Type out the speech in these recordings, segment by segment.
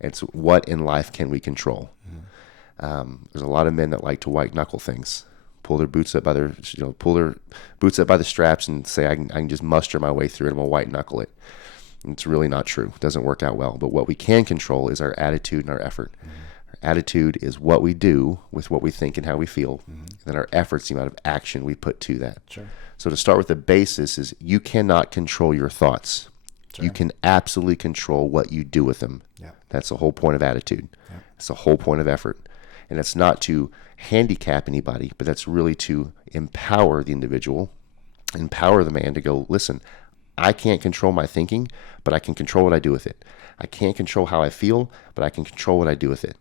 It's what in life can we control. There's a lot of men that like to white knuckle things, pull their boots up by the straps and say, I can just muster my way through it. I'm gonna white knuckle it. And it's really not true. It doesn't work out well. But what we can control is our attitude and our effort. Our attitude is what we do with what we think and how we feel. And then our effort's the amount of action we put to that. Sure. So to start with, the basis is you cannot control your thoughts. Sure. You can absolutely control what you do with them. Yeah. That's the whole point of attitude. Yeah. It's the whole point of effort. And it's not to handicap anybody, but that's really to empower the individual, empower the man to go, listen, I can't control my thinking, but I can control what I do with it. I can't control how I feel, but I can control what I do with it.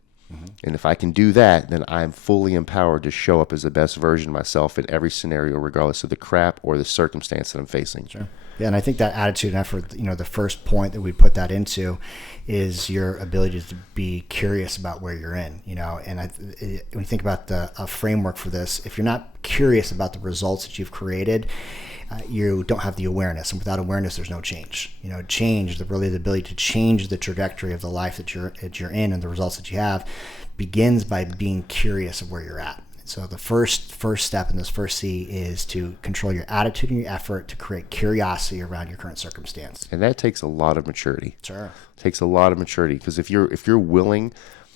And if I can do that, then I'm fully empowered to show up as the best version of myself in every scenario, regardless of the crap or the circumstance that I'm facing. Sure. Yeah, and I think that attitude and effort, the first point that we put that into is your ability to be curious about where you're in, and when you think about a framework for this, if you're not curious about the results that you've created, you don't have the awareness, and without awareness, there's no change. Change, the ability to change the trajectory of the life that you're in and the results that you have begins by being curious of where you're at. So the first step in this first C is to control your attitude and your effort to create curiosity around your current circumstance. And that takes a lot of maturity. Sure. It takes a lot of maturity, because if you're willing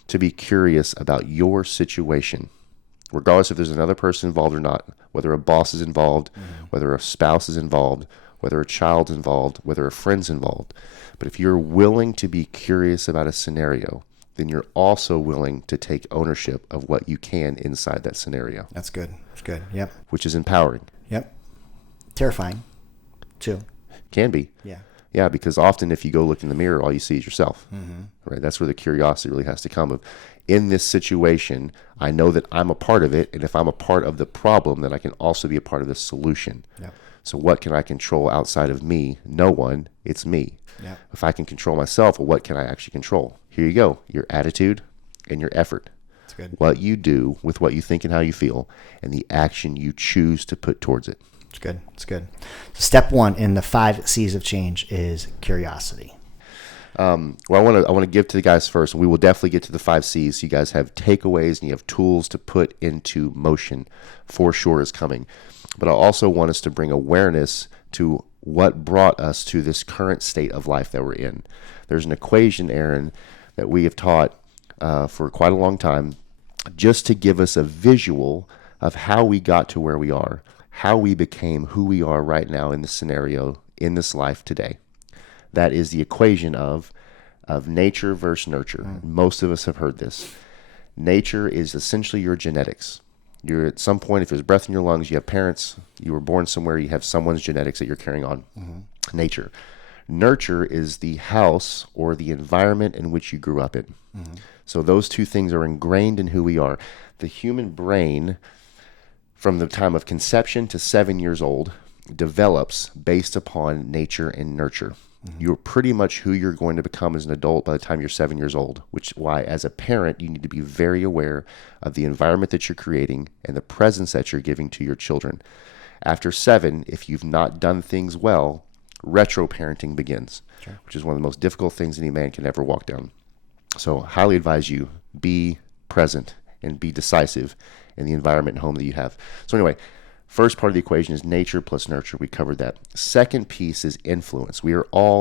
to be curious about your situation, regardless if there's another person involved or not, whether a boss is involved, whether a spouse is involved, whether a child's involved, whether a friend's involved, but if you're willing to be curious about a scenario, then you're also willing to take ownership of what you can inside that scenario. That's good. That's good. Yep. Which is empowering. Yep. Terrifying, too. Can be. Yeah. Yeah, because often if you go look in the mirror, all you see is yourself. Right? That's where the curiosity really has to come of, in this situation, I know that I'm a part of it, and if I'm a part of the problem, then I can also be a part of the solution. Yep. So what can I control outside of me? No one. It's me. Yep. If I can control myself, well, what can I actually control? Here you go. Your attitude and your effort. That's good. What you do with what you think and how you feel, and the action you choose to put towards it. It's good. It's good. So step 1 in the 5 C's of change is curiosity. Well, I want to give to the guys first, and we will definitely get to the 5 C's. So you guys have takeaways and you have tools to put into motion. For sure is coming. But I also want us to bring awareness to what brought us to this current state of life that we're in. There's an equation, Aaron, that we have taught for quite a long time, just to give us a visual of how we got to where we are, how we became who we are right now in this scenario, in this life today. That is the equation of nature versus nurture. Most of us have heard this. Nature is essentially your genetics. You're at some point, if there's breath in your lungs, you have parents, you were born somewhere, you have someone's genetics that you're carrying on. Nature. Nurture is the house or the environment in which you grew up in. So those two things are ingrained in who we are. The human brain, from the time of conception to 7 years old, develops based upon nature and nurture. You're pretty much who you're going to become as an adult by the time you're 7 years old, which is why as a parent, you need to be very aware of the environment that you're creating and the presence that you're giving to your children. After 7, if you've not done things well, retro parenting begins, which is one of the most difficult things any man can ever walk down. So highly advise you, be present and be decisive in the environment and home that you have. So anyway, first part of the equation is nature plus nurture. We covered that. Second piece is influence. We are all